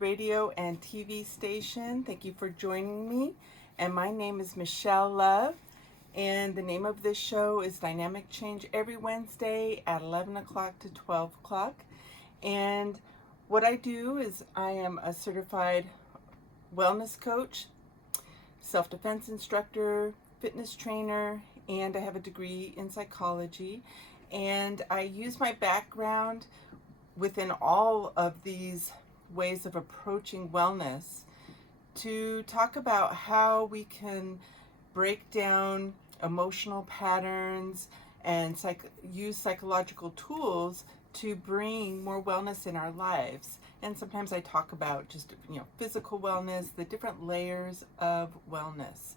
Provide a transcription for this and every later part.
radio and TV station. Thank you for joining me. And my name is Michelle Love. And the name of this show is Dynamic Change every Wednesday at 11 o'clock to 12 o'clock. And what I do is I am a certified wellness coach, self-defense instructor, fitness trainer, and I have a degree in psychology. And I use my background within all of these ways of approaching wellness to talk about how we can break down emotional patterns and use psychological tools to bring more wellness in our lives. And sometimes I talk about just physical wellness, the different layers of wellness,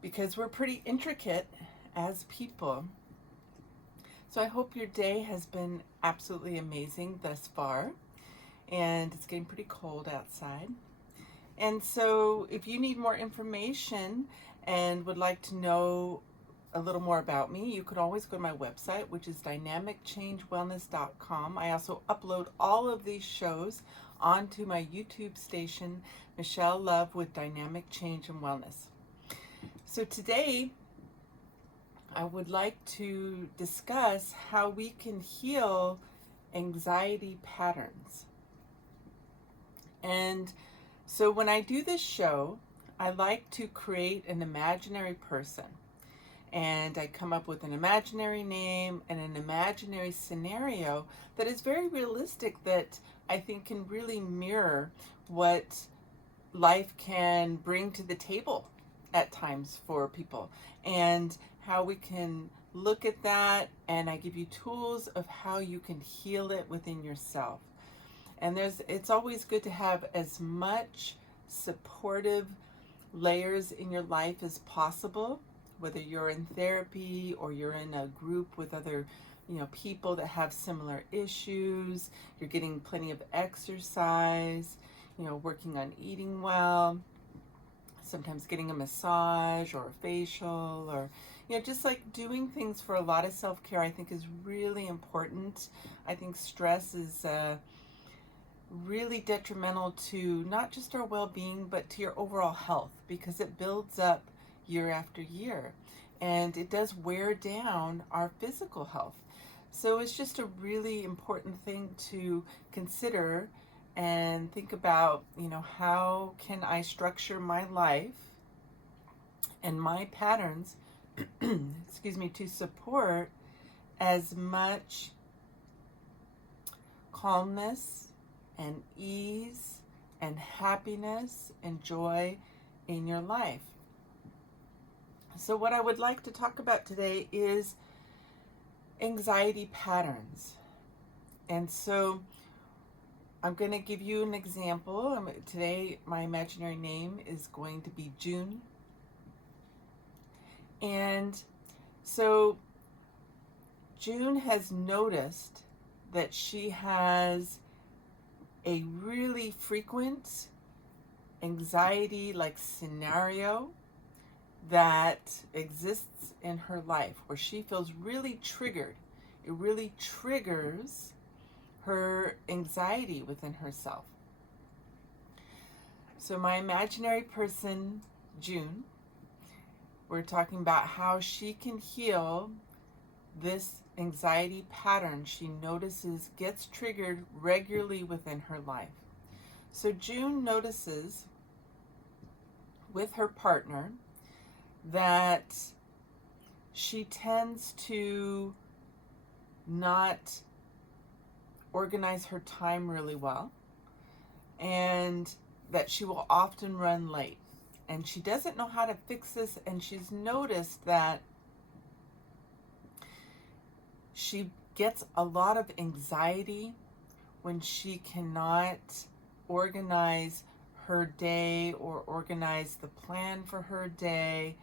because we're pretty intricate as people. So I hope your day has been absolutely amazing thus far. And it's getting pretty cold outside. And so if you need more information and would like to know a little more about me, you could always go to my website, which is dynamicchangewellness.com. I also upload all of these shows onto my YouTube station, Michelle Love with Dynamic Change and Wellness. So today, I would like to discuss how we can heal anxiety patterns. And so when I do this show, I like to create an imaginary person. And I come up with an imaginary name and an imaginary scenario that is very realistic, that I think can really mirror what life can bring to the table at times for people, and how we can look at that, and I give you tools of how you can heal it within yourself. And it's always good to have as much supportive layers in your life as possible, whether you're in therapy or you're in a group with other people that have similar issues, you're getting plenty of exercise, working on eating well, sometimes getting a massage or a facial, or just like doing things for a lot of self-care, I think is really important. I think stress is really detrimental to not just our well-being, but to your overall health, because it builds up year after year, and it does wear down our physical health. So it's just a really important thing to consider and think about, how can I structure my life and my patterns to support as much calmness and ease and happiness and joy in your life. So what I would like to talk about today is anxiety patterns. And so I'm going to give you an example. Today my imaginary name is going to be June. And so June has noticed that she has a really frequent anxiety-like scenario that exists in her life, where she feels really triggered. It really triggers her anxiety within herself. So my imaginary person, June, we're talking about how she can heal this anxiety pattern she notices gets triggered regularly within her life. So June notices with her partner that she tends to not organize her time really well, and that she will often run late. And she doesn't know how to fix this, and she's noticed that she gets a lot of anxiety when she cannot organize her day or organize the plan for her day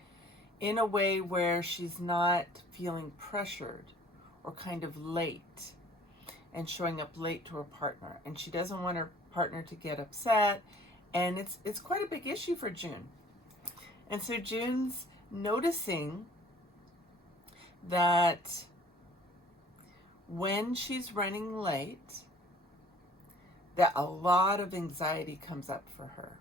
in a way where she's not feeling pressured or kind of late and showing up late to her partner. And she doesn't want her partner to get upset, and it's quite a big issue for June. And so June's noticing that when she's running late, that a lot of anxiety comes up for her.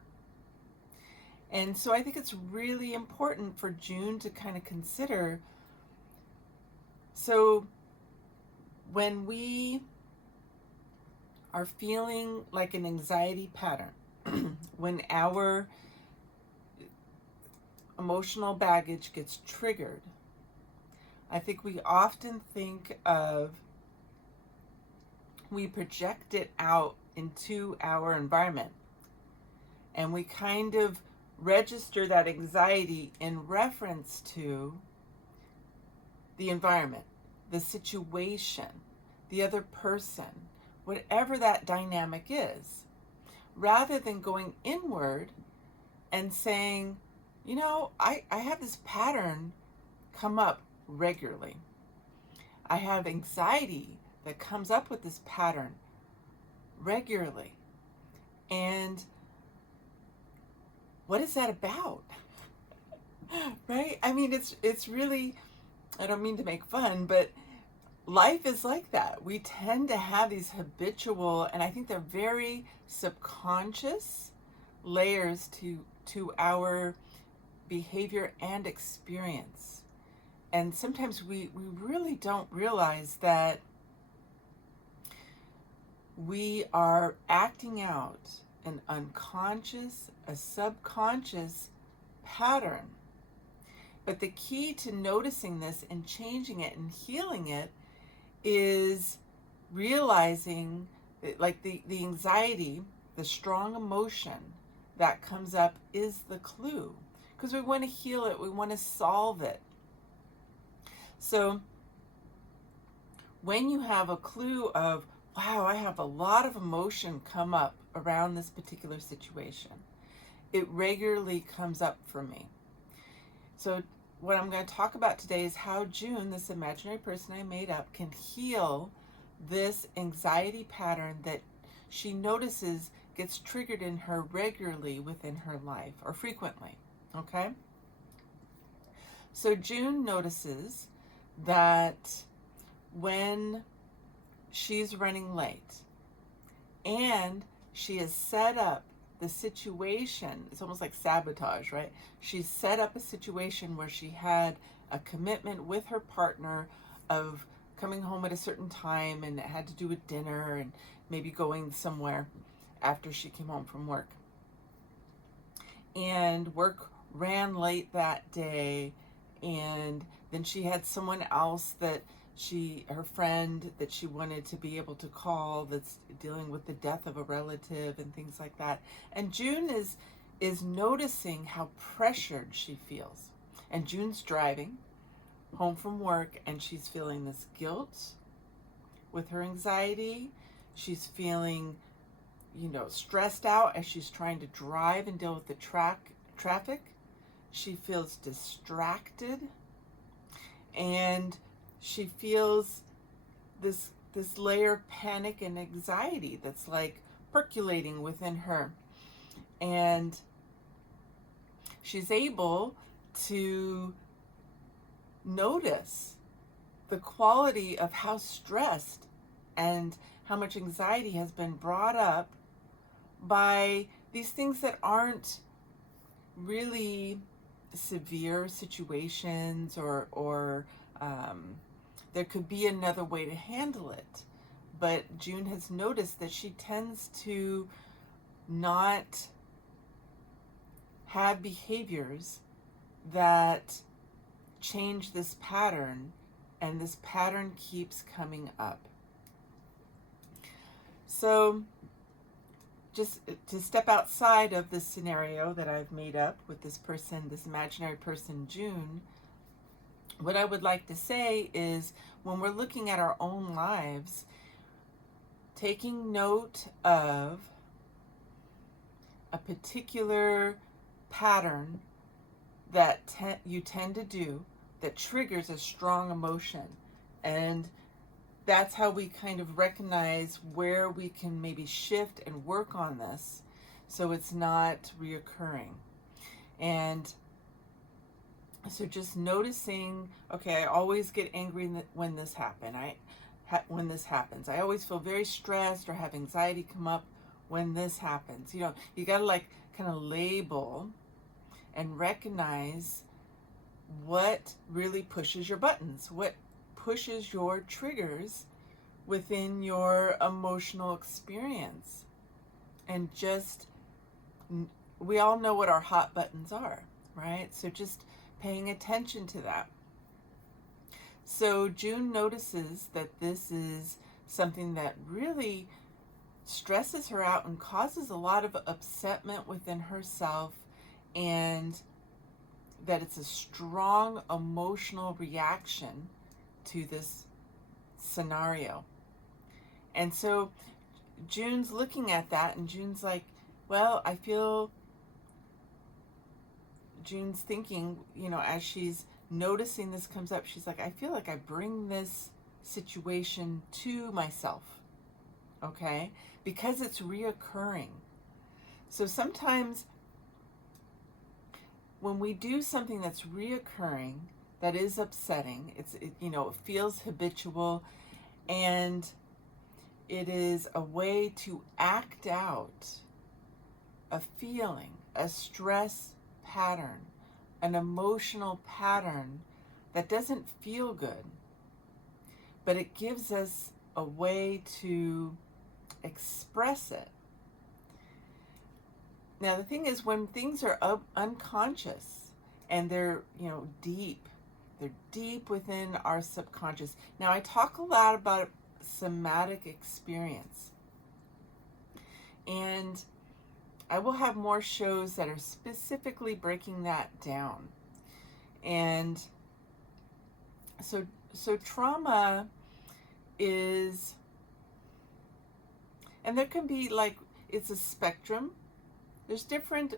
And so I think it's really important for June to kind of consider, so when we are feeling like an anxiety pattern, when our emotional baggage gets triggered, I think we often think of, we project it out into our environment, and we kind of register that anxiety in reference to the environment, the situation, the other person, whatever that dynamic is, rather than going inward and saying, you know, I have this pattern come up regularly. I have anxiety that comes up with this pattern regularly. And what is that about? Right? I mean, it's really, I don't mean to make fun, but life is like that. We tend to have these habitual, and I think they're very subconscious layers to our behavior and experience. And sometimes we really don't realize that we are acting out an unconscious, a subconscious pattern. But the key to noticing this and changing it and healing it is realizing that, like, the anxiety, the strong emotion that comes up is the clue. Because we want to heal it, we want to solve it. So when you have a clue of, wow, I have a lot of emotion come up around this particular situation, it regularly comes up for me. So what I'm going to talk about today is how June, this imaginary person I made up, can heal this anxiety pattern that she notices gets triggered in her regularly within her life, or frequently. Okay? So June notices that when she's running late and she has set up the situation, it's almost like sabotage, right? She's set up a situation where she had a commitment with her partner of coming home at a certain time, and it had to do with dinner and maybe going somewhere after she came home from work. And work ran late that day, and then she had someone else that her friend that she wanted to be able to call, that's dealing with the death of a relative and things like that. And June is noticing how pressured she feels. And June's driving home from work, and she's feeling this guilt with her anxiety. She's feeling, stressed out as she's trying to drive and deal with the traffic. She feels distracted, and she feels this layer of panic and anxiety that's like percolating within her. And she's able to notice the quality of how stressed and how much anxiety has been brought up by these things that aren't really severe situations, or there could be another way to handle it. But June has noticed that she tends to not have behaviors that change this pattern, and this pattern keeps coming up. So just to step outside of this scenario that I've made up with this person, this imaginary person, June, what I would like to say is, when we're looking at our own lives, taking note of a particular pattern that you tend to do that triggers a strong emotion. And that's how we kind of recognize where we can maybe shift and work on this so it's not reoccurring. And so just noticing, okay, I always get angry when this happens. I always feel very stressed or have anxiety come up when this happens. You know, you got to like kind of label and recognize what really pushes your buttons, what pushes your triggers within your emotional experience. And just, we all know what our hot buttons are, right? So just paying attention to that. So June notices that this is something that really stresses her out and causes a lot of upsetment within herself, and that it's a strong emotional reaction to this scenario. And so June's looking at that, and June's like, well, I feel, June's thinking, you know, as she's noticing this comes up, she's like, I feel like I bring this situation to myself, okay? Because it's reoccurring. So sometimes when we do something that's reoccurring, that is upsetting, you know, it feels habitual, and it is a way to act out a feeling, a stress pattern, an emotional pattern that doesn't feel good, but it gives us a way to express it. Now the thing is, when things are unconscious and they're, you know, they're deep within our subconscious. Now I talk a lot about somatic experience, and I will have more shows that are specifically breaking that down. And so trauma is, and there can be like, it's a spectrum. There's different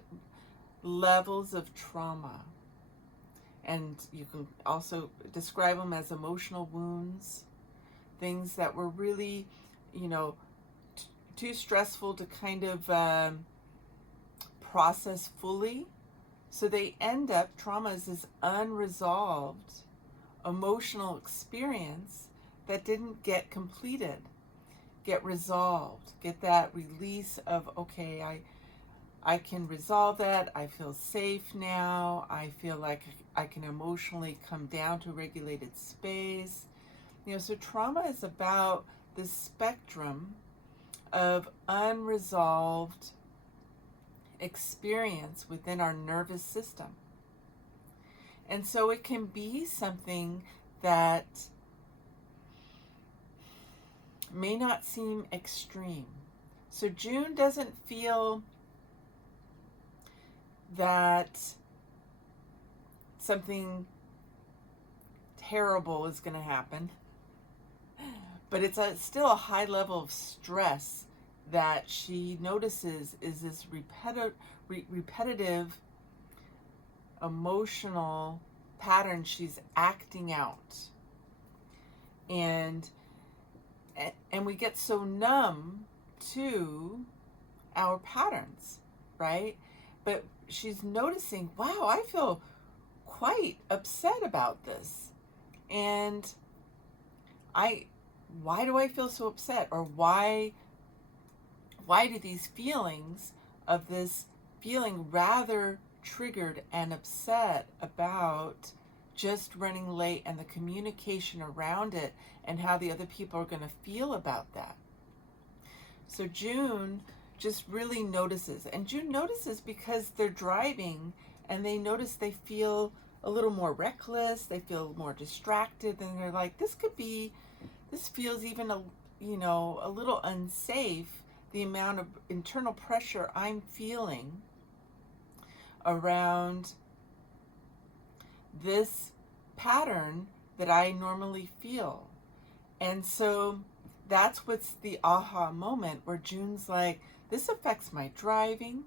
levels of trauma, and you can also describe them as emotional wounds, things that were really, you know, too stressful to kind of process fully. So they end up, trauma is this unresolved emotional experience that didn't get completed, get resolved, get that release of, okay, I can resolve that. I feel safe now. I feel like I can emotionally come down to a regulated space. You know, so trauma is about the spectrum of unresolved experience within our nervous system. And so it can be something that may not seem extreme. So June doesn't feel that something terrible is going to happen, but it's still a high level of stress that she notices is this repetitive emotional pattern she's acting out. And we get so numb to our patterns, right? But she's noticing, wow, I feel quite upset about this. And why do I feel so upset? Or why do these feelings of this feeling rather triggered and upset about just running late and the communication around it and how the other people are going to feel about that? So June just really notices. And June notices because they're driving and they notice they feel a little more reckless, they feel more distracted, and they're like, this feels even a little unsafe, the amount of internal pressure I'm feeling around this pattern that I normally feel. And so that's what's the aha moment, where June's like, this affects my driving.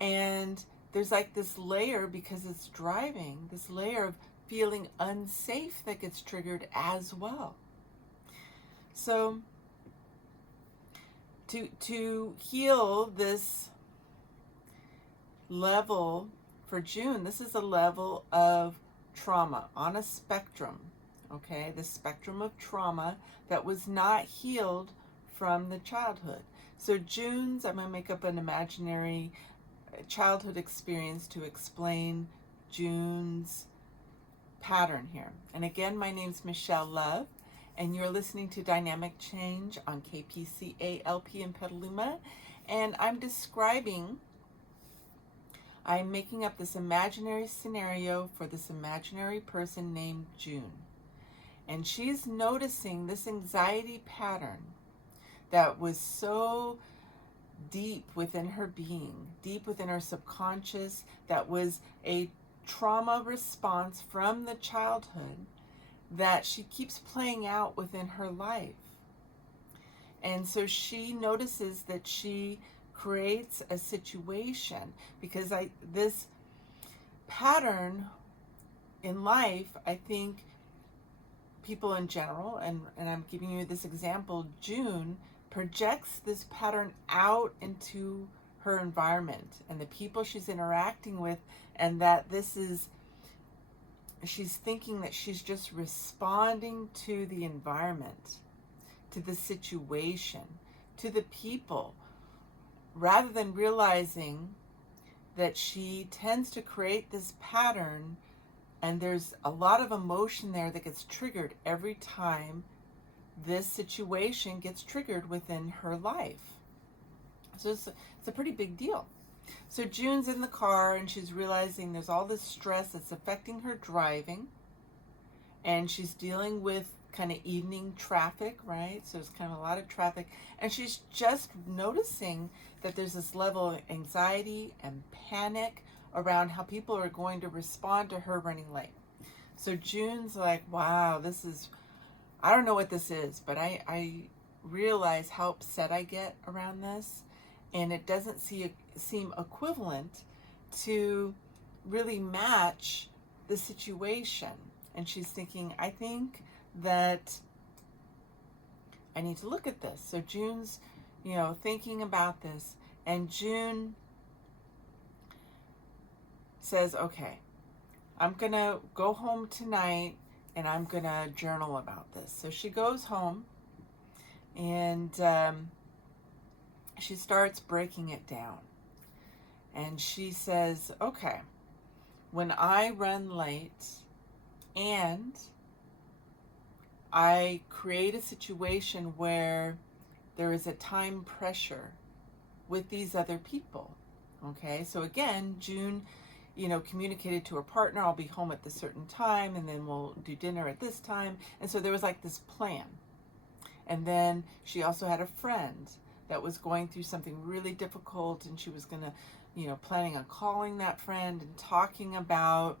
And there's like this layer, because it's driving, this layer of feeling unsafe that gets triggered as well. So to heal this level for June, this is a level of trauma on a spectrum, okay? The spectrum of trauma that was not healed from the childhood. So June's, I'm going to make up an imaginary childhood experience to explain June's pattern here. And again, my name's Michelle Love, and you're listening to Dynamic Change on KPCA-LP in Petaluma. And I'm making up this imaginary scenario for this imaginary person named June. And she's noticing this anxiety pattern that was so deep within her being, deep within her subconscious, that was a trauma response from the childhood that she keeps playing out within her life. And so she notices that she creates a situation, because this pattern in life, I think people in general, and I'm giving you this example, June projects this pattern out into her environment and the people she's interacting with, and that she's thinking that she's just responding to the environment, to the situation, to the people, rather than realizing that she tends to create this pattern, and there's a lot of emotion there that gets triggered every time this situation gets triggered within her life. So it's a pretty big deal. So June's in the car and she's realizing there's all this stress that's affecting her driving, and she's dealing with kind of evening traffic, right? So there's kind of a lot of traffic, and she's just noticing that there's this level of anxiety and panic around how people are going to respond to her running late. So June's like, wow, I don't know what this is, but I realize how upset I get around this, and it doesn't seem equivalent to really match the situation. And she's thinking, I think that I need to look at this. So June's, thinking about this, and June says, okay, I'm gonna go home tonight and I'm gonna journal about this. So she goes home and she starts breaking it down. And she says, okay, when I run late and I create a situation where there is a time pressure with these other people, okay? So again, June, communicated to her partner, I'll be home at this certain time, and then we'll do dinner at this time. And so there was like this plan. And then she also had a friend that was going through something really difficult, and she was going to, planning on calling that friend and talking about,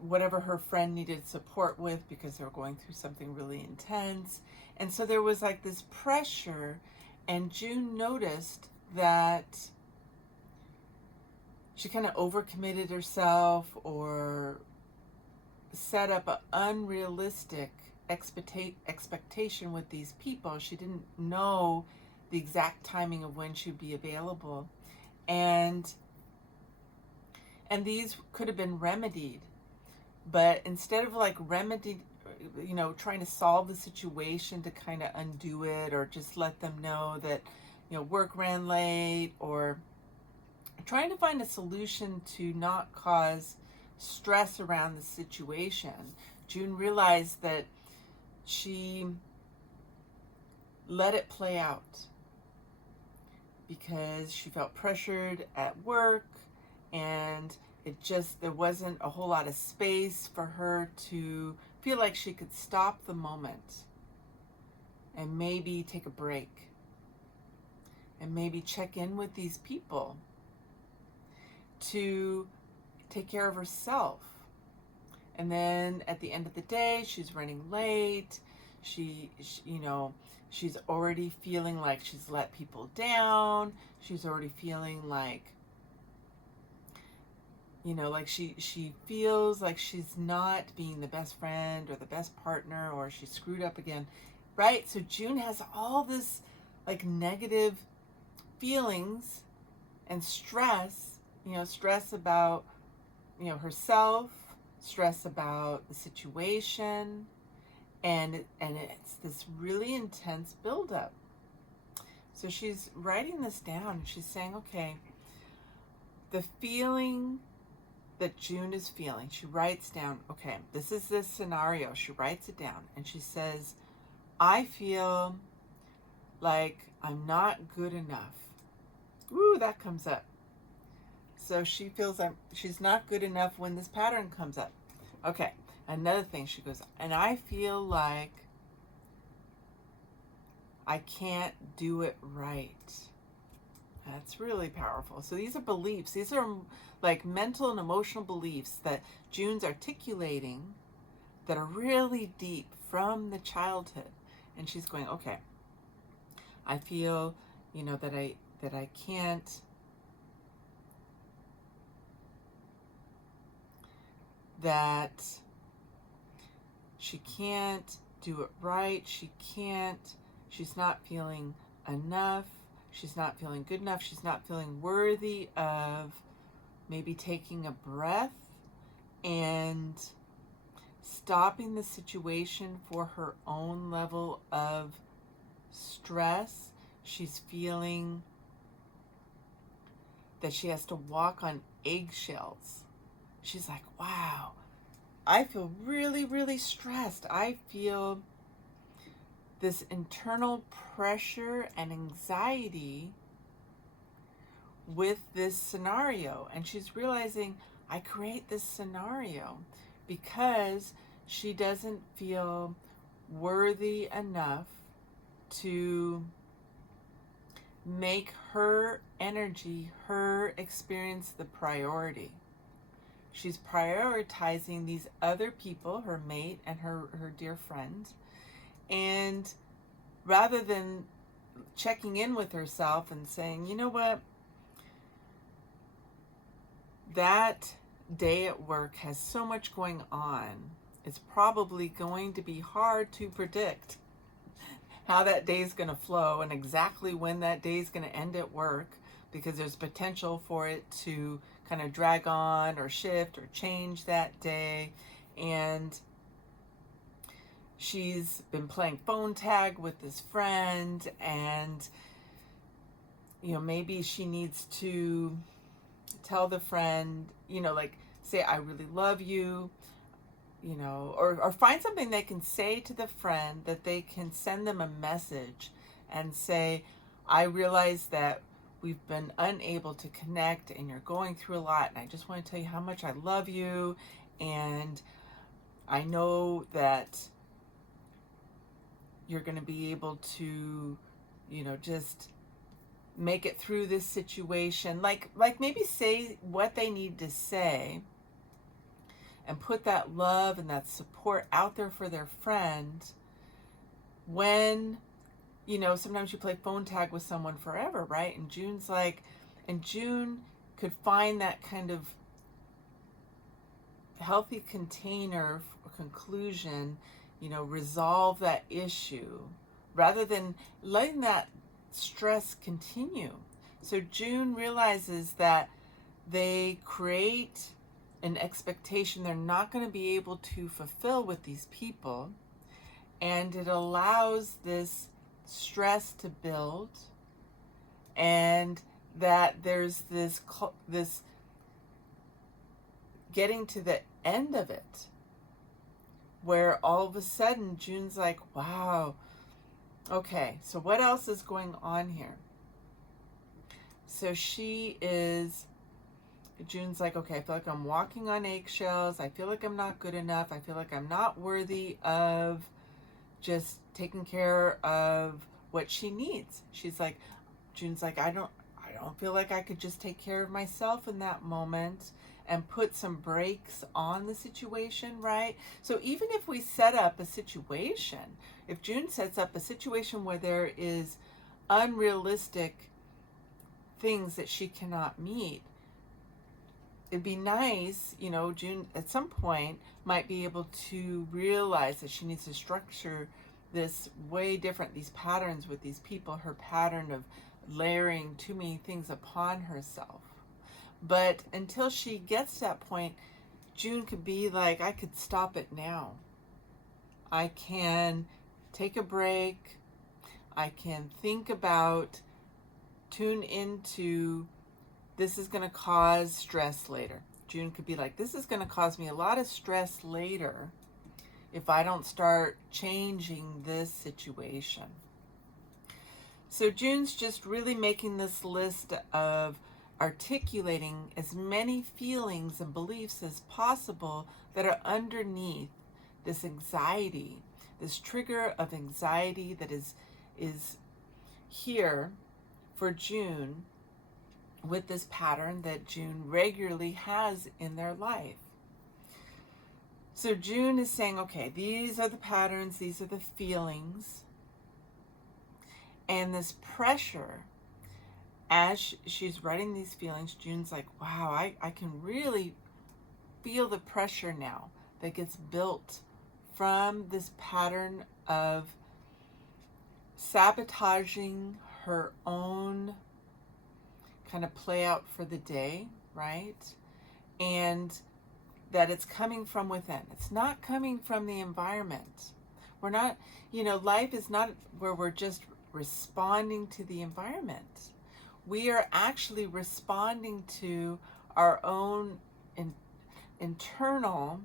whatever her friend needed support with, because they were going through something really intense. And so there was like this pressure, and June noticed that she kind of overcommitted herself or set up an unrealistic expectation with these people. She didn't know the exact timing of when she'd be available. And these could have been remedied. But instead of trying to solve the situation to kind of undo it, or just let them know that, work ran late, or trying to find a solution to not cause stress around the situation, June realized that she let it play out because she felt pressured at work, and there wasn't a whole lot of space for her to feel like she could stop the moment and maybe take a break and maybe check in with these people to take care of herself. And then at the end of the day, she's running late. She's already feeling like she's let people down. She's already feeling like, like she feels like she's not being the best friend or the best partner, or she screwed up again, right? So June has all this like negative feelings and stress, stress about, herself, stress about the situation. and it's this really intense buildup. So she's writing this down and she's saying, okay, the feeling that June is feeling, she writes down, okay, this is this scenario. She writes it down and she says, I feel like I'm not good enough. Ooh, that comes up. So she feels like she's not good enough when this pattern comes up. Okay, another thing, she goes, and I feel like I can't do it right. That's really powerful. So these are beliefs. These are like mental and emotional beliefs that June's articulating that are really deep from the childhood. And she's going, okay, I feel, that I can't that she can't do it right. She's not feeling enough. She's not feeling good enough. She's not feeling worthy of maybe taking a breath and stopping the situation for her own level of stress. She's feeling that she has to walk on eggshells. She's like, wow, I feel really, really stressed. I feel this internal pressure and anxiety with this scenario. And she's realizing, I create this scenario because she doesn't feel worthy enough to make her energy, her experience the priority. She's prioritizing these other people, her mate and her dear friend, and rather than checking in with herself and saying, you know what, that day at work has so much going on, it's probably going to be hard to predict how that day is going to flow and exactly when that day is going to end at work, because there's potential for it to kind of drag on or shift or change that day. And she's been playing phone tag with this friend, and maybe she needs to tell the friend, like say, I really love you, or find something they can say to the friend that they can send them a message and say, I realize that we've been unable to connect and you're going through a lot, and I just want to tell you how much I love you, and I know that you're going to be able to, just make it through this situation. Like maybe say what they need to say and put that love and that support out there for their friend when, sometimes you play phone tag with someone forever, right? And June could find that kind of healthy container or conclusion, resolve that issue rather than letting that stress continue. So June realizes that they create an expectation they're not going to be able to fulfill with these people, and it allows this stress to build, and that there's this getting to the end of it where all of a sudden June's like, wow, okay, so what else is going on here? So June's like, okay, I feel like I'm walking on eggshells. I feel like I'm not good enough. I feel like I'm not worthy of just taking care of what she needs. June's like, I don't feel like I could just take care of myself in that moment and put some brakes on the situation, right? So even if we set up a situation, if June sets up a situation where there is unrealistic things that she cannot meet, it'd be nice, June at some point might be able to realize that she needs to structure this way different, these patterns with these people, her pattern of layering too many things upon herself. But until she gets to that point, June could be like, I could stop it now. I can take a break. I can think about, tune into, this is going to cause stress later. June could be like, this is going to cause me a lot of stress later if I don't start changing this situation. So June's just really making this list of articulating as many feelings and beliefs as possible that are underneath this anxiety, this trigger of anxiety that is here for June, with this pattern that June regularly has in their life. So June is saying, okay, these are the patterns, these are the feelings, and this pressure. As she's writing these feelings, June's like, wow, I can really feel the pressure now that gets built from this pattern of sabotaging her own kind of play out for the day, right? And that it's coming from within. It's not coming from the environment. We're not, life is not where we're just responding to the environment. We are actually responding to our own internal,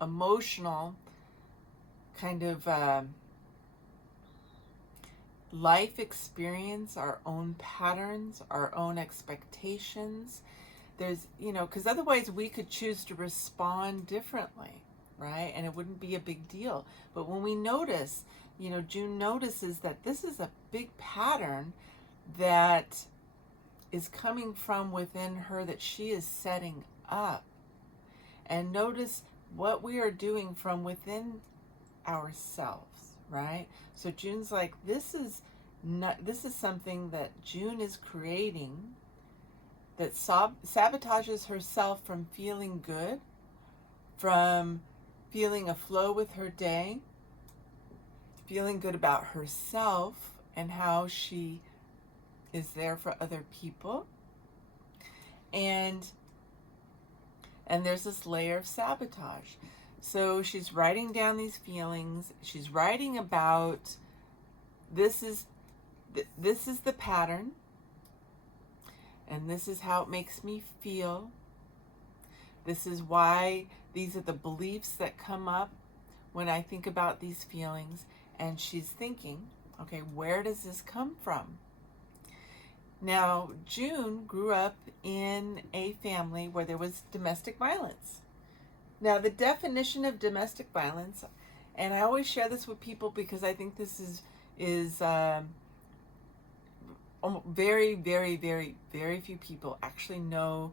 emotional kind of life experience, our own patterns, our own expectations. There's, because otherwise we could choose to respond differently, right? And it wouldn't be a big deal. But when we notice, June notices that this is a big pattern that is coming from within her that she is setting up. And notice what we are doing from within ourselves, right? So June's like, this is something that June is creating that sabotages herself from feeling good, from feeling a flow with her day, feeling good about herself and how she is there for other people. And there's this layer of sabotage. So she's writing down these feelings. She's writing about, this is the pattern, and this is how it makes me feel. This is why, these are the beliefs that come up when I think about these feelings. And she's thinking, okay, where does this come from? Now, June grew up in a family where there was domestic violence. Now, the definition of domestic violence, and I always share this with people because I think this is very, very, very, very few people actually know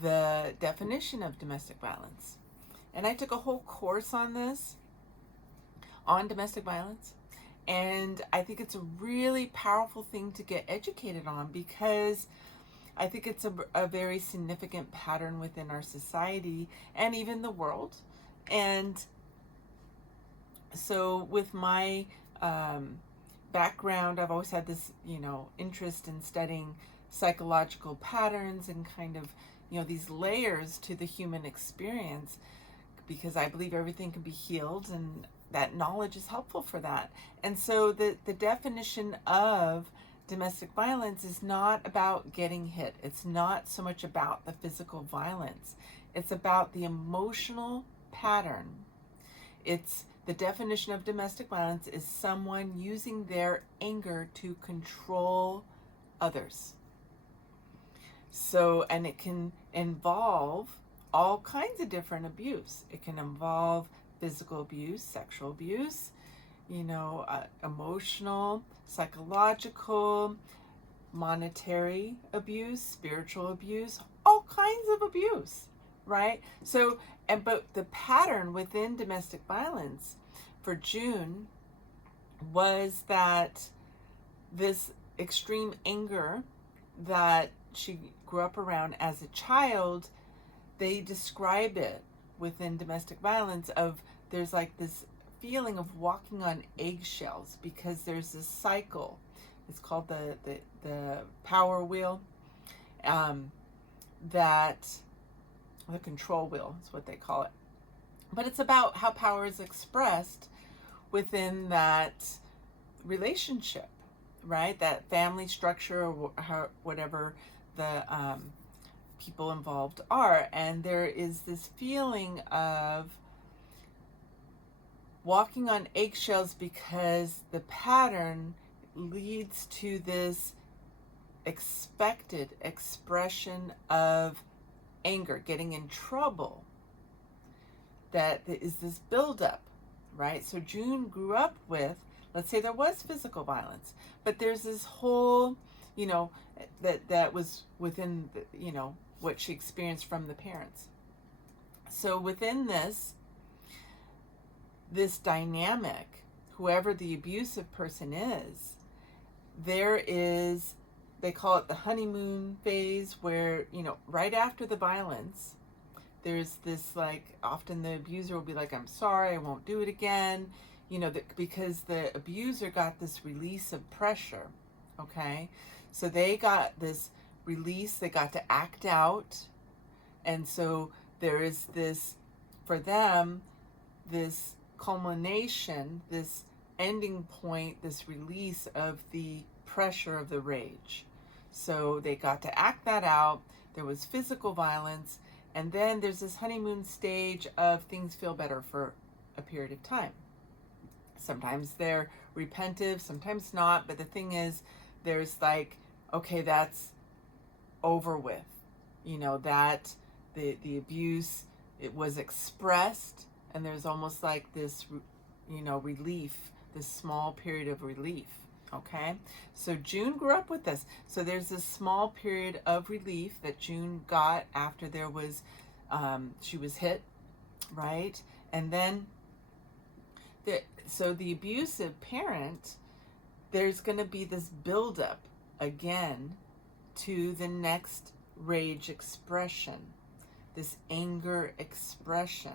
the definition of domestic violence. And I took a whole course on this, on domestic violence. And I think it's a really powerful thing to get educated on, because I think it's a very significant pattern within our society and even the world. And so with my background, I've always had this, interest in studying psychological patterns and kind of, these layers to the human experience, because I believe everything can be healed, and that knowledge is helpful for that. And so the definition of domestic violence is not about getting hit. It's not so much about the physical violence. It's about the emotional pattern. The definition of domestic violence is someone using their anger to control others. So, and it can involve all kinds of different abuse. It can involve physical abuse, sexual abuse, emotional, psychological, monetary abuse, spiritual abuse, all kinds of abuse, right? So, but the pattern within domestic violence for June was that this extreme anger that she grew up around as a child, they describe it within domestic violence of, there's like this feeling of walking on eggshells, because there's this cycle. It's called the power wheel, that the control wheel is what they call it. But it's about how power is expressed within that relationship, right? That family structure, or whatever the people involved are. And there is this feeling of walking on eggshells because the pattern leads to this expected expression of anger, getting in trouble. That is this buildup, right? So June grew up with, let's say there was physical violence, but there's this whole, that was within, what she experienced from the parents. So within this dynamic, whoever the abusive person is, there is, they call it the honeymoon phase, where, right after the violence, there's this, like, often the abuser will be like, I'm sorry, I won't do it again, because the abuser got this release of pressure, okay? So they got this release, they got to act out, and so there is this, for them, this culmination, this ending point, this release of the pressure of the rage. So they got to act that out. There was physical violence, and then there's this honeymoon stage of things feel better for a period of time. Sometimes they're repentive, sometimes not, but the thing is, there's like, okay, that's over with. That the abuse, it was expressed, and there's almost like this, relief, this small period of relief. Okay, so June grew up with this. So there's this small period of relief that June got after there was, she was hit, right? And then, so the abusive parent, there's going to be this buildup again to the next rage expression, this anger expression.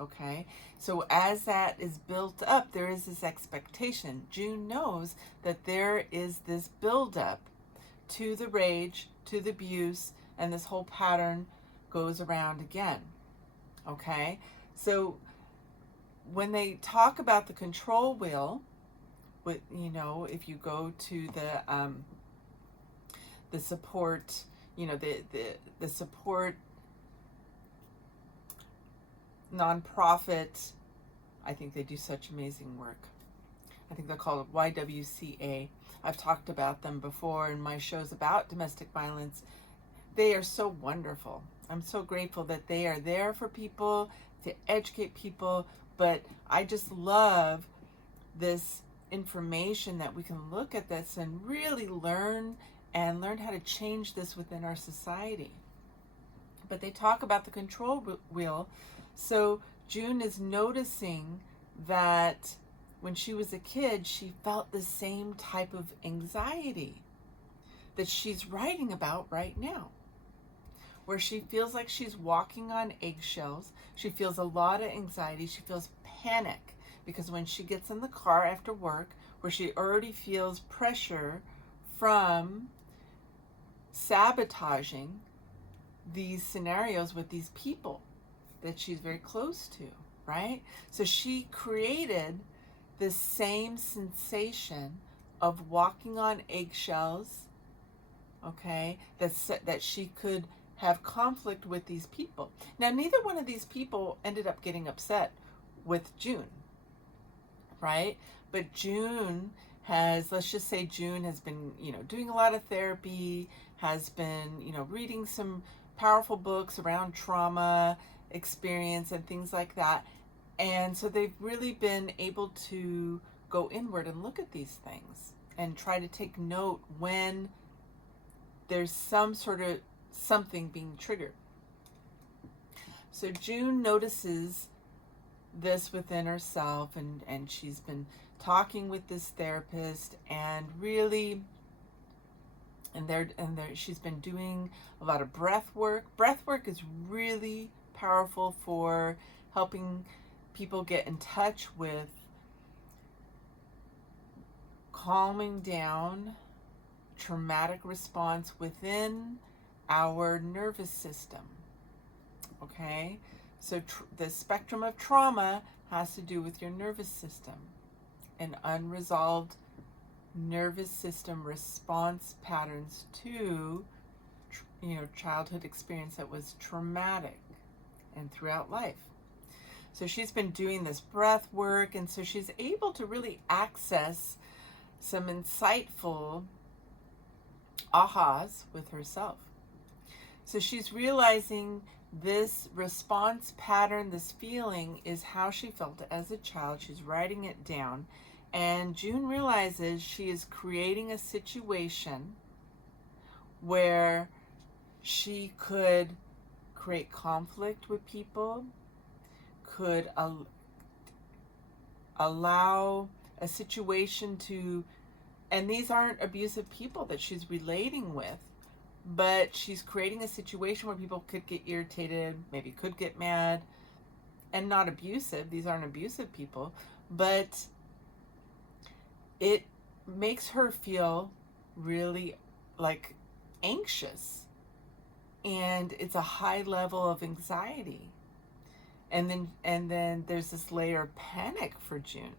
Okay, so as that is built up, there is this expectation. June knows that there is this buildup to the rage, to the abuse, and this whole pattern goes around again. Okay, so when they talk about the control wheel, with, if you go to the support, the support nonprofit, I think they do such amazing work. I think they're called YWCA. I've talked about them before in my shows about domestic violence. They are so wonderful. I'm so grateful that they are there for people, to educate people, but I just love this information that we can look at this and really learn how to change this within our society. But they talk about the control wheel. So June is noticing that when she was a kid, she felt the same type of anxiety that she's writing about right now, where she feels like she's walking on eggshells. She feels a lot of anxiety. She feels panic because when she gets in the car after work, where she already feels pressure from sabotaging these scenarios with these people that she's very close to, right? So she created the same sensation of walking on eggshells, okay, that she could have conflict with these people. Now, neither one of these people ended up getting upset with June, right? But June has, let's just say June has been, doing a lot of therapy, has been, reading some powerful books around trauma experience and things like that. And so they've really been able to go inward and look at these things and try to take note when there's some sort of something being triggered. So June notices this within herself, and she's been talking with this therapist, and really, she's been doing a lot of breath work. Breath work is really powerful for helping people get in touch with calming down traumatic response within our nervous system. Okay, So the spectrum of trauma has to do with your nervous system, and unresolved nervous system response patterns to childhood experience that was traumatic and throughout life. So she's been doing this breath work, and so she's able to really access some insightful ahas with herself. So she's realizing this response pattern, this feeling, is how she felt as a child. She's writing it down, and June realizes she is creating a situation where she could create conflict with people, could allow a situation to, and these aren't abusive people that she's relating with, but she's creating a situation where people could get irritated, maybe could get mad, and not abusive. These aren't abusive people, but it makes her feel really like anxious, and it's a high level of anxiety. And then there's this layer of panic for June.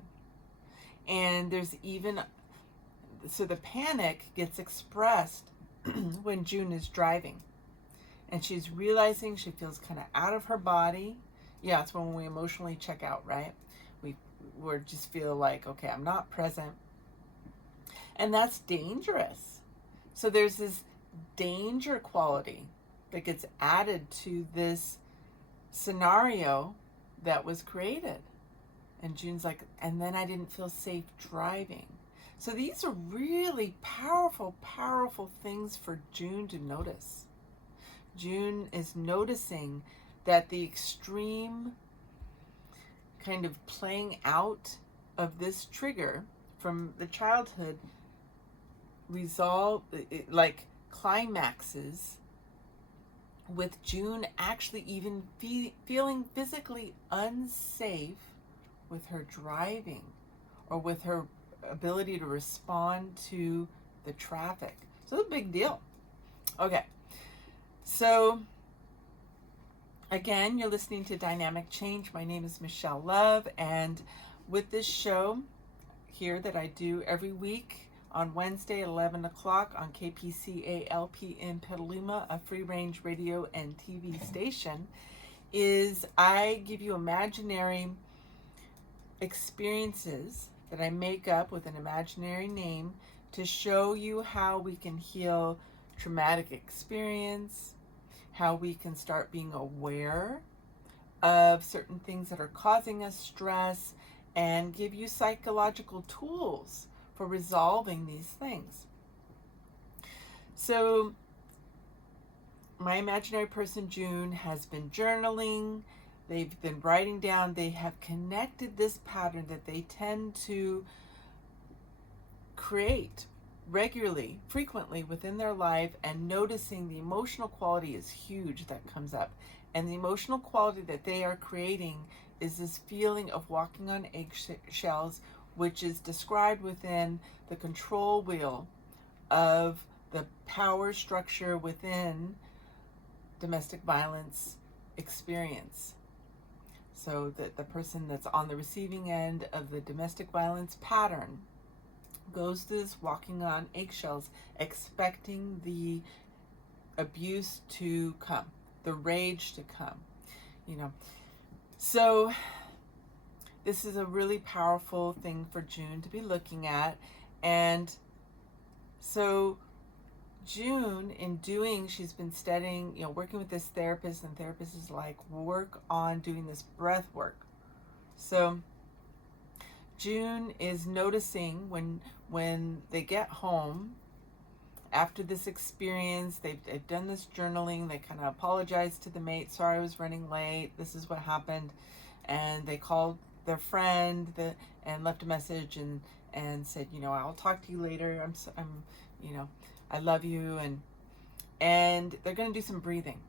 And there's even, so the panic gets expressed when June is driving. And she's realizing she feels kind of out of her body. Yeah, it's when we emotionally check out, right? We just feel like, okay, I'm not present. And that's dangerous. So there's this danger quality that gets added to this scenario that was created. And June's like, and then I didn't feel safe driving. So these are really powerful, powerful things for June to notice. June is noticing that the extreme kind of playing out of this trigger from the childhood like climaxes with June actually even feeling physically unsafe with her driving or with her ability to respond to the traffic. So it's a big deal. Okay, so again, you're listening to Dynamic Change. My name is Michelle Love, and with this show here that I do every week on Wednesday at 11 o'clock on KPCA-LP in Petaluma, a free-range radio and TV station, is I give you imaginary experiences that I make up with an imaginary name to show you how we can heal traumatic experience, how we can start being aware of certain things that are causing us stress, and give you psychological tools for resolving these things. So my imaginary person June has been journaling. They've been writing down. They have connected this pattern that they tend to create regularly, frequently within their life, and noticing the emotional quality is huge that comes up. And the emotional quality that they are creating is this feeling of walking on eggshells, which is described within the control wheel of the power structure within domestic violence experience. So that the person that's on the receiving end of the domestic violence pattern goes through this walking on eggshells, expecting the abuse to come, the rage to come, So this is a really powerful thing for June to be looking at. And so June, she's been studying, working with this therapist, and therapist is like, work on doing this breath work. So June is noticing when they get home after this experience, they've done this journaling, they kind of apologize to the mate, sorry I was running late, this is what happened, and they called their friend and left a message and said, I'll talk to you later, I love you, and they're going to do some breathing.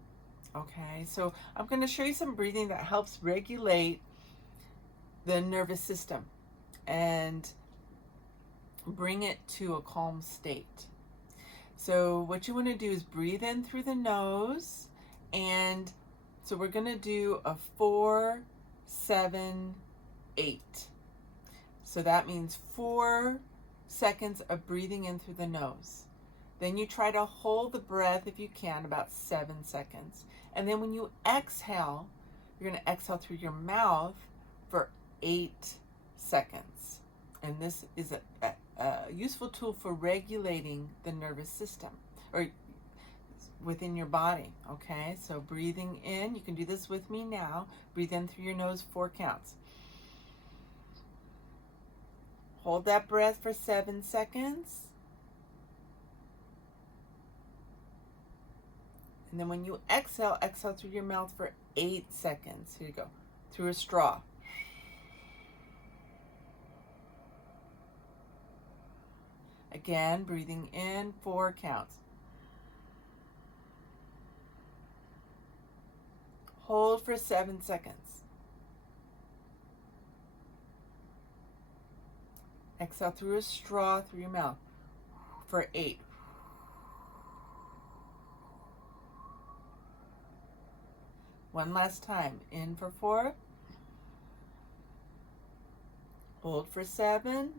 Okay, so I'm going to show you some breathing that helps regulate the nervous system and bring it to a calm state. So what you want to do is breathe in through the nose and So we're going to do a 4, 7, 8. So that means 4 seconds of breathing in through the nose. Then you try to hold the breath if you can, about 7 seconds. And then when you exhale, you're going to exhale through your mouth for 8 seconds. And this is a useful tool for regulating the nervous system or within your body. Okay, so breathing in, you can do this with me now. Breathe in through your nose 4 counts. Hold that breath for 7 seconds. And then when you exhale, exhale through your mouth for 8 seconds. Here you go. Through a straw. Again, breathing in 4 counts. Hold for 7 seconds. Exhale through a straw through your mouth for 8. One last time. In for 4. Hold for 7.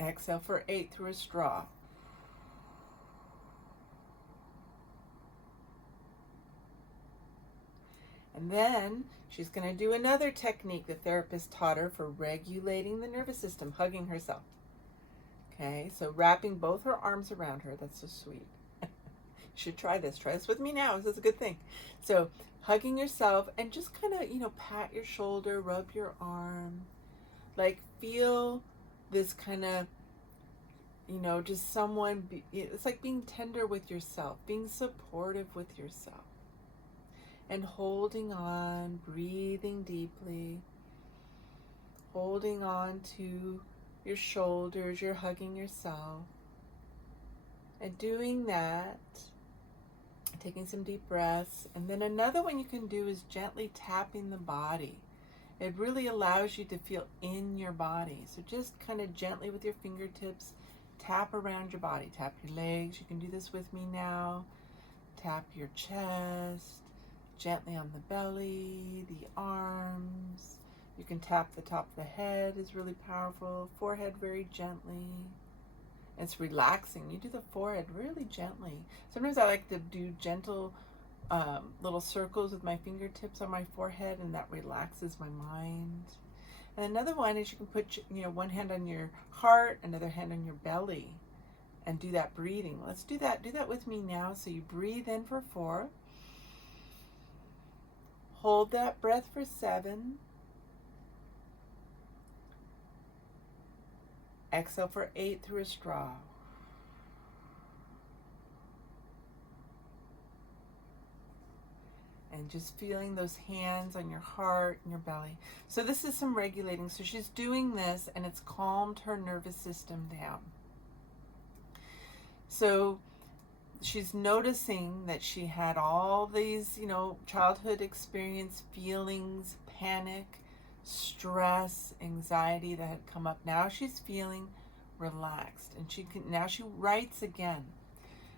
Exhale for 8 through a straw. And then she's going to do another technique the therapist taught her for regulating the nervous system, hugging herself. Okay, so wrapping both her arms around her. That's so sweet. You should try this. Try this with me now. This is a good thing. So hugging yourself and just kind of, pat your shoulder, rub your arm. Like feel this kind of, just someone, it's like being tender with yourself, being supportive with yourself. And holding on, breathing deeply, holding on to your shoulders, you're hugging yourself. And doing that, taking some deep breaths. And then another one you can do is gently tapping the body. It really allows you to feel in your body. So just kind of gently with your fingertips, tap around your body. Tap your legs. You can do this with me now. Tap your chest. Gently on the belly, the arms. You can tap the top of the head, is really powerful. Forehead very gently. It's relaxing. You do the forehead really gently. Sometimes I like to do gentle little circles with my fingertips on my forehead, and that relaxes my mind. And another one is you can put one hand on your heart, another hand on your belly, and do that breathing. Let's do that. Do that with me now. So you breathe in for 4. Hold that breath for 7. Exhale for 8 through a straw. And just feeling those hands on your heart and your belly. So this is some regulating. So she's doing this and it's calmed her nervous system down. So she's noticing that she had all these, childhood experience feelings, panic, stress, anxiety that had come up. Now she's feeling relaxed, and now she writes again,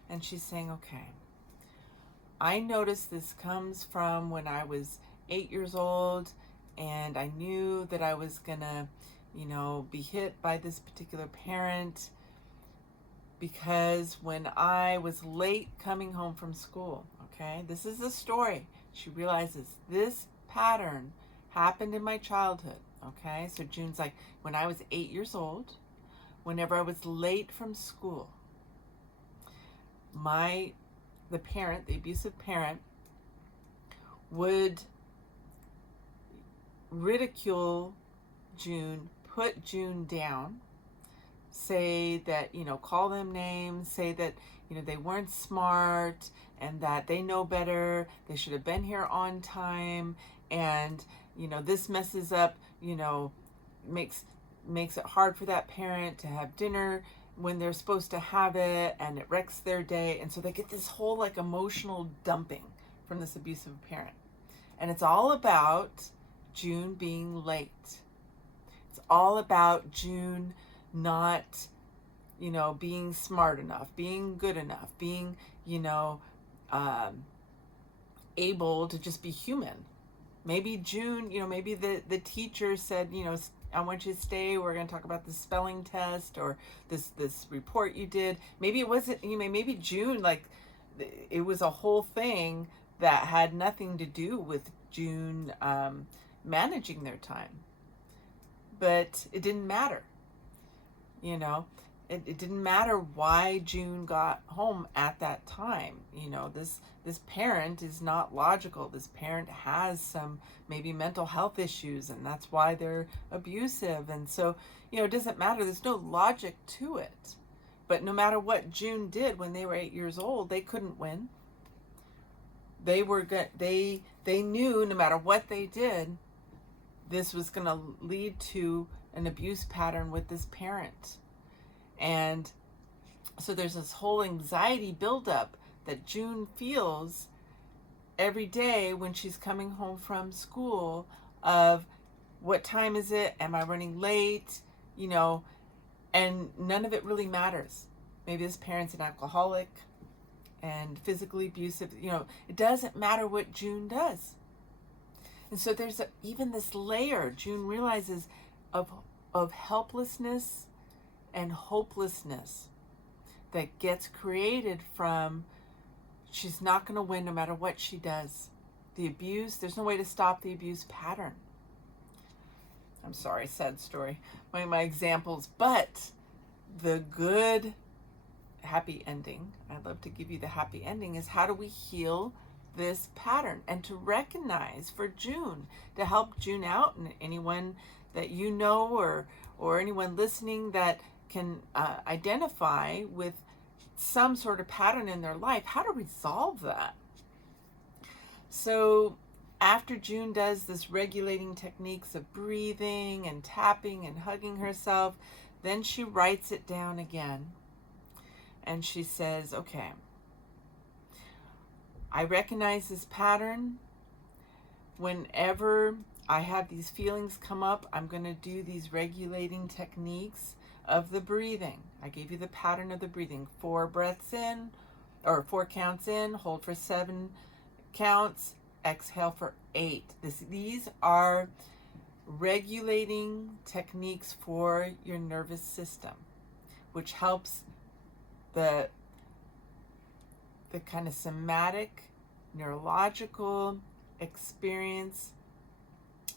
and she's saying, okay, I noticed this comes from when I was 8 years old, and I knew that I was gonna, be hit by this particular parent, because when I was late coming home from school, okay, this is the story. She realizes this pattern happened in my childhood, okay? So June's like, when I was 8 years old, whenever I was late from school, the parent, the abusive parent, would ridicule June, put June down, say that, call them names, say that, they weren't smart and that they know better, they should have been here on time, and, this messes up, makes it hard for that parent to have dinner when they're supposed to have it, and it wrecks their day. And so they get this whole emotional dumping from this abusive parent. And it's all about June being late. It's all about June not, being smart enough, being good enough, being, able to just be human. Maybe June, maybe the teacher said, I want you to stay. We're going to talk about the spelling test or this report you did. Maybe it wasn't, maybe June, like it was a whole thing that had nothing to do with June managing their time. But it didn't matter. It didn't matter why June got home at that time. This parent is not logical. This parent has some maybe mental health issues, and that's why they're abusive. And so, it doesn't matter. There's no logic to it. But no matter what June did when they were 8 years old, they couldn't win. They were good. They knew no matter what they did, this was going to lead to an abuse pattern with this parent. And so there's this whole anxiety buildup that June feels every day when she's coming home from school of what time is it? Am I running late? And none of it really matters. Maybe this parent's an alcoholic and physically abusive. It doesn't matter what June does. And so there's even this layer June realizes of helplessness and hopelessness that gets created from she's not going to win no matter what she does. The abuse, there's no way to stop the abuse pattern. I'm sorry, sad story. My examples, but the good happy ending, I'd love to give you the happy ending, is how do we heal this pattern and to recognize for June, to help June out, and anyone that or anyone listening that can identify with some sort of pattern in their life, how to resolve that. So after June does this regulating techniques of breathing and tapping and hugging herself, then she writes it down again. And she says, okay, I recognize this pattern. Whenever I have these feelings come up, I'm going to do these regulating techniques of the breathing. I gave you the pattern of the breathing. 4 breaths in, or 4 counts in, hold for 7 counts, exhale for 8. These are regulating techniques for your nervous system, which helps the kind of somatic, neurological experience,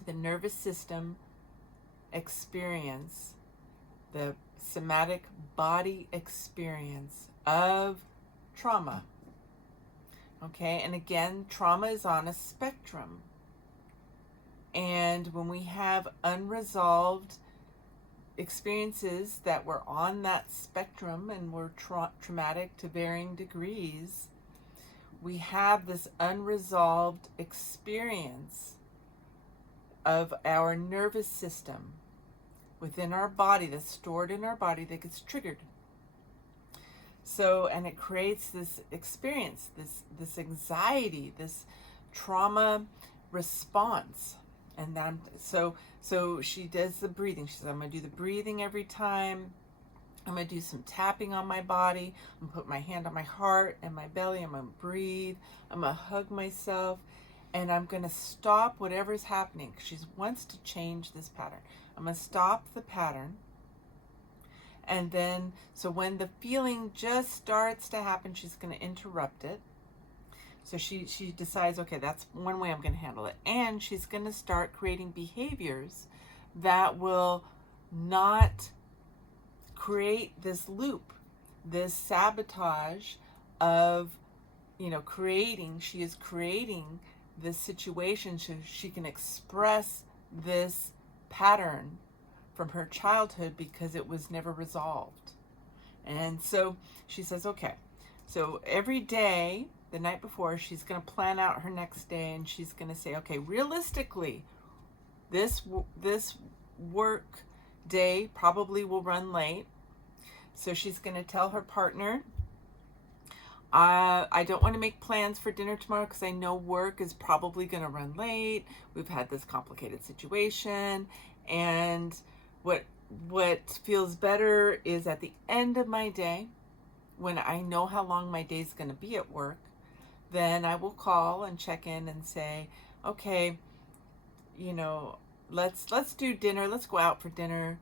the nervous system experience, the somatic body experience of trauma. Okay, and again, trauma is on a spectrum. And when we have unresolved experiences that were on that spectrum and were traumatic to varying degrees, we have this unresolved experience of our nervous system within our body, that's stored in our body, that gets triggered. So, and it creates this experience, this anxiety, this trauma response. And then, so she does the breathing. She says, I'm going to do the breathing every time. I'm going to do some tapping on my body. I'm going to put my hand on my heart and my belly. I'm going to breathe. I'm going to hug myself. And I'm going to stop whatever's happening. She wants to change this pattern. I'm going to stop the pattern. And then, so when the feeling just starts to happen, she's going to interrupt it. So she decides, okay, that's one way I'm going to handle it. And she's going to start creating behaviors that will not create this loop, this sabotage of, she is creating this situation so she can express this pattern from her childhood because it was never resolved. And so she says, okay, so every day, the night before, she's going to plan out her next day, and she's going to say, okay, realistically, this work day probably will run late. So she's going to tell her partner, I don't want to make plans for dinner tomorrow because I know work is probably going to run late. We've had this complicated situation, and what what feels better is at the end of my day, when I know how long my day is going to be at work, then I will call and check in and say, okay, you know, let's do dinner. Let's go out for dinner.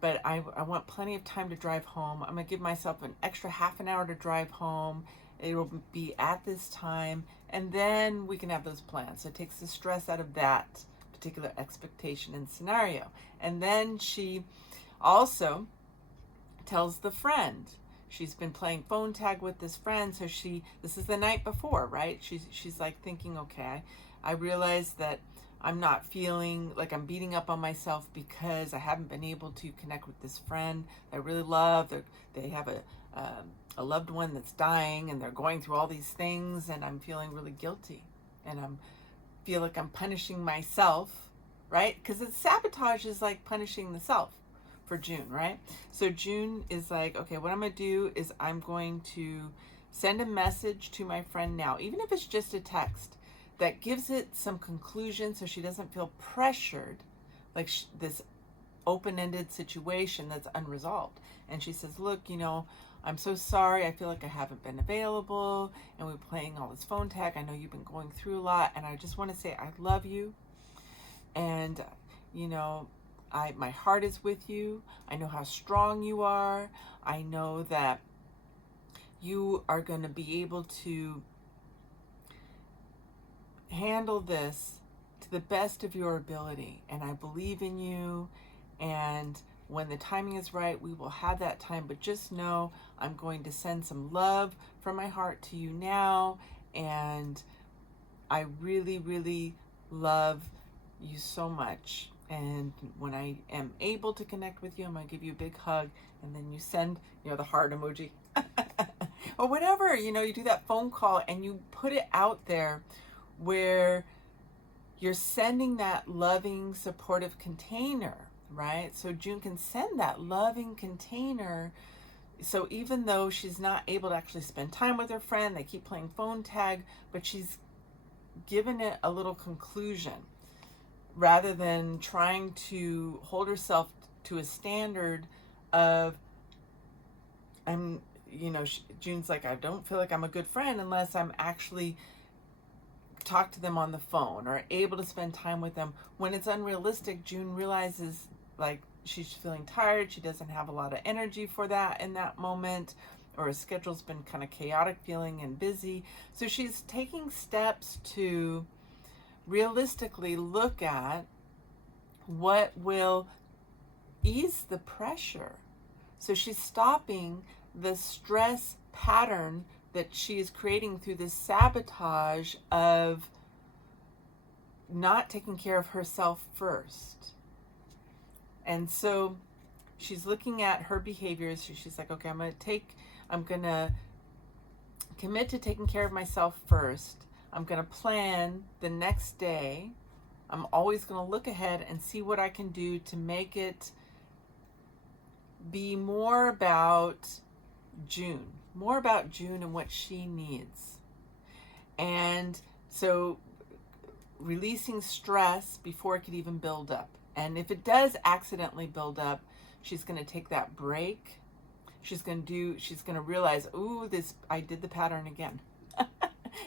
But I want plenty of time to drive home. I'm going to give myself an extra half an hour to drive home. It will be at this time. And then we can have those plans. So it takes the stress out of that particular expectation and scenario. And then she also tells the friend. She's been playing phone tag with this friend. So this is the night before, right? She's like thinking, okay, I realize that I'm not feeling like I'm beating up on myself because I haven't been able to connect with this friend I really love. They have a loved one that's dying and they're going through all these things, and I'm feeling really guilty, and feel like I'm punishing myself, right? Because sabotage is like punishing the self for June, right? So June is like, okay, what I'm going to do is I'm going to send a message to my friend now, even if it's just a text, that gives it some conclusion so she doesn't feel pressured, like this open-ended situation that's unresolved. And she says, look, I'm so sorry. I feel like I haven't been available, and we're playing all this phone tag. I know you've been going through a lot, and I just want to say I love you. And, my heart is with you. I know how strong you are. I know that you are going to be able to handle this to the best of your ability, and I believe in you, and when the timing is right, we will have that time. But just know I'm going to send some love from my heart to you now, and I really, really love you so much. And when I am able to connect with you, I'm going to give you a big hug. And then you send, the heart emoji or whatever, you do that phone call and you put it out there where you're sending that loving, supportive container, right? So June can send that loving container. So even though she's not able to actually spend time with her friend, they keep playing phone tag, but she's given it a little conclusion rather than trying to hold herself to a standard of, June's like, I don't feel like I'm a good friend unless I'm actually talk to them on the phone or able to spend time with them. When it's unrealistic, June realizes like she's feeling tired. She doesn't have a lot of energy for that in that moment, or her schedule's been kind of chaotic feeling and busy. So she's taking steps to realistically look at what will ease the pressure. So she's stopping the stress pattern that she is creating through this sabotage of not taking care of herself first. And so she's looking at her behaviors. She's like, okay, I'm going to commit to taking care of myself first. I'm going to plan the next day. I'm always going to look ahead and see what I can do to make it be more about June and what she needs. And so releasing stress before it could even build up. And if it does accidentally build up, she's going to take that break. She's going to realize, I did the pattern again.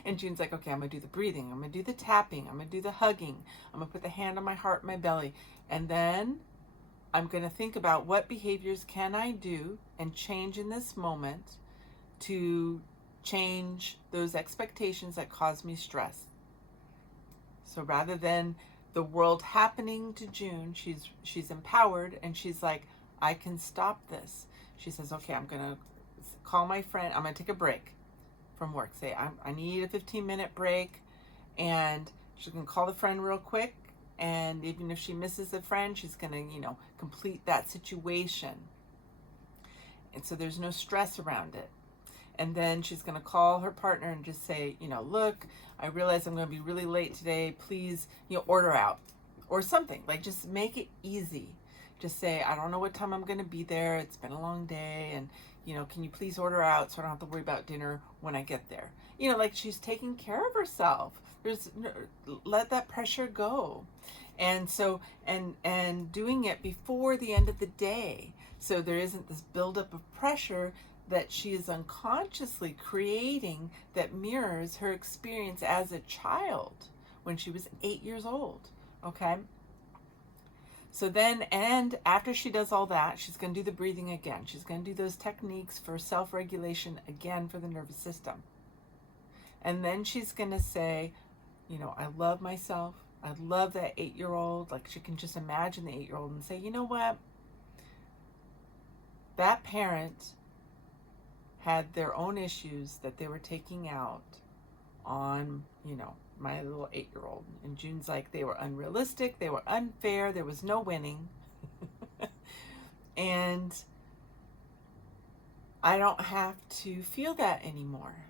And June's like, okay, I'm going to do the breathing. I'm going to do the tapping. I'm going to do the hugging. I'm going to put the hand on my heart, my belly. And then I'm going to think about what behaviors can I do and change in this moment to change those expectations that cause me stress. So rather than the world happening to June, she's empowered, and she's like, I can stop this. She says, okay, I'm going to call my friend. I'm going to take a break from work. Say, I need a 15-minute break, and she can call the friend real quick. And even if she misses the friend, she's going to, complete that situation. And so there's no stress around it. And then she's going to call her partner and just say, look, I realize I'm going to be really late today. Please, order out or something. Like, just make it easy. Just say, I don't know what time I'm going to be there. It's been a long day. And, can you please order out so I don't have to worry about dinner when I get there? Like she's taking care of herself. Let that pressure go. And so, and doing it before the end of the day, so there isn't this buildup of pressure that she is unconsciously creating that mirrors her experience as a child when she was 8 years old. Okay. So then, and after she does all that, she's going to do the breathing again. She's going to do those techniques for self-regulation again for the nervous system. And then she's going to say, you know, I love myself. I love that 8-year-old. Like, she can just imagine the 8-year-old and say, you know what? That parent had their own issues that they were taking out on, you know, my little 8-year-old. And June's like, they were unrealistic, they were unfair, there was no winning. And I don't have to feel that anymore.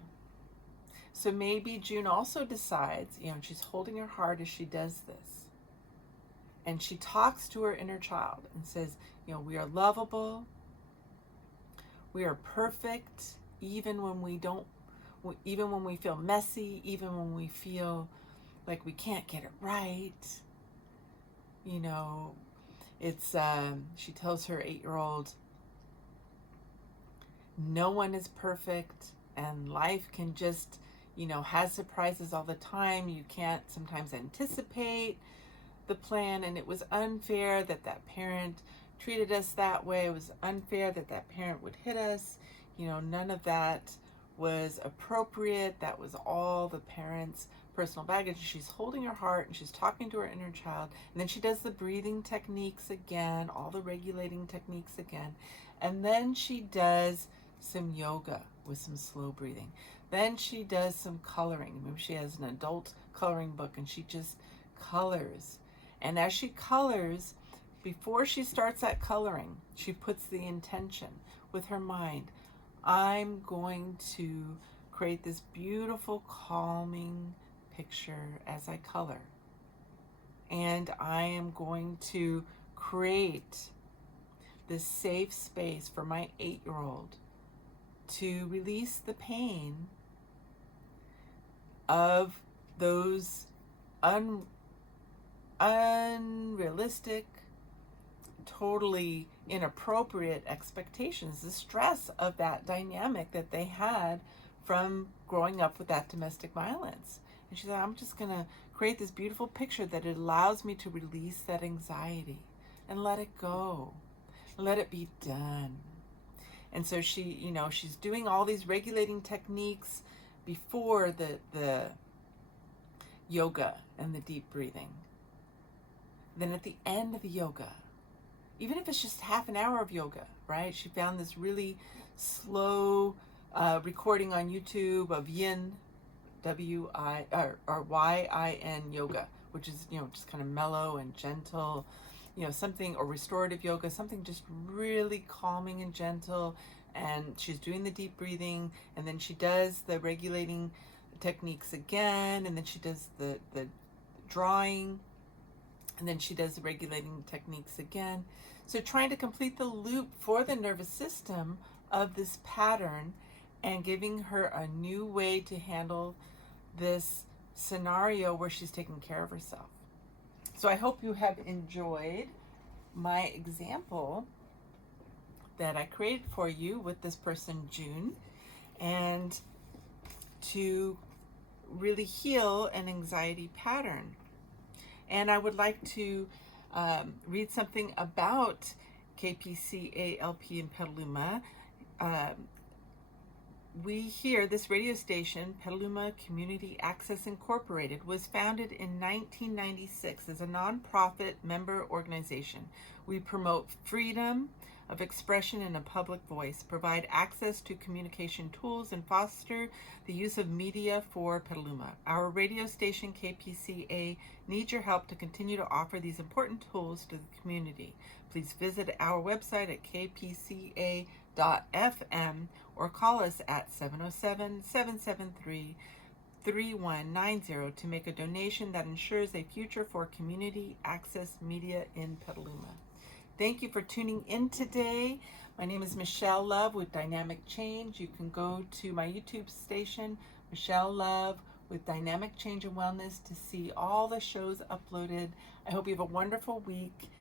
So maybe June also decides, you know, she's holding her heart as she does this. And she talks to her inner child and says, you know, we are lovable. We are perfect, even when we don't, even when we feel messy, even when we feel like we can't get it right. You know, it's, she tells her 8-year-old, no one is perfect, and life can just, you know, has surprises all the time. You can't sometimes anticipate the plan, and it was unfair that that parent treated us that way. It was unfair that that parent would hit us. You know, none of that was appropriate. That was all the parent's personal baggage. She's holding her heart and she's talking to her inner child. And then she does the breathing techniques again, all the regulating techniques again. And then she does some yoga with some slow breathing. Then she does some coloring. Maybe she has an adult coloring book and she just colors. And as she colors, before she starts that coloring, she puts the intention with her mind. I'm going to create this beautiful, calming picture as I color. And I am going to create this safe space for my 8-year-old to release the pain of those unrealistic, totally inappropriate expectations, the stress of that dynamic that they had from growing up with that domestic violence. And she said, I'm just going to create this beautiful picture that it allows me to release that anxiety and let it go, let it be done. And so she, you know, she's doing all these regulating techniques before the yoga and the deep breathing. Then at the end of the yoga, even if it's just half an hour of yoga, right? She found this really slow recording on YouTube of Yin, Y-I-N yoga, which is, you know, just kind of mellow and gentle, you know, something, or restorative yoga, something just really calming and gentle. And she's doing the deep breathing, and then she does the regulating techniques again, and then she does the drawing, and then she does the regulating techniques again. So trying to complete the loop for the nervous system of this pattern and giving her a new way to handle this scenario where she's taking care of herself. So I hope you have enjoyed my example that I created for you with this person, June, and to really heal an anxiety pattern. And I would like to read something about KPCALP in Petaluma. We hear this radio station, Petaluma Community Access Incorporated, was founded in 1996 as a nonprofit member organization. We promote freedom of expression and a public voice, provide access to communication tools, and foster the use of media for Petaluma. Our radio station, KPCA, needs your help to continue to offer these important tools to the community. Please visit our website at kpca.fm or call us at 707-773-3190 to make a donation that ensures a future for community access media in Petaluma. Thank you for tuning in today. My name is Michelle Love with Dynamic Change. You can go to my YouTube station, Michelle Love with Dynamic Change and Wellness to see all the shows uploaded. I hope you have a wonderful week.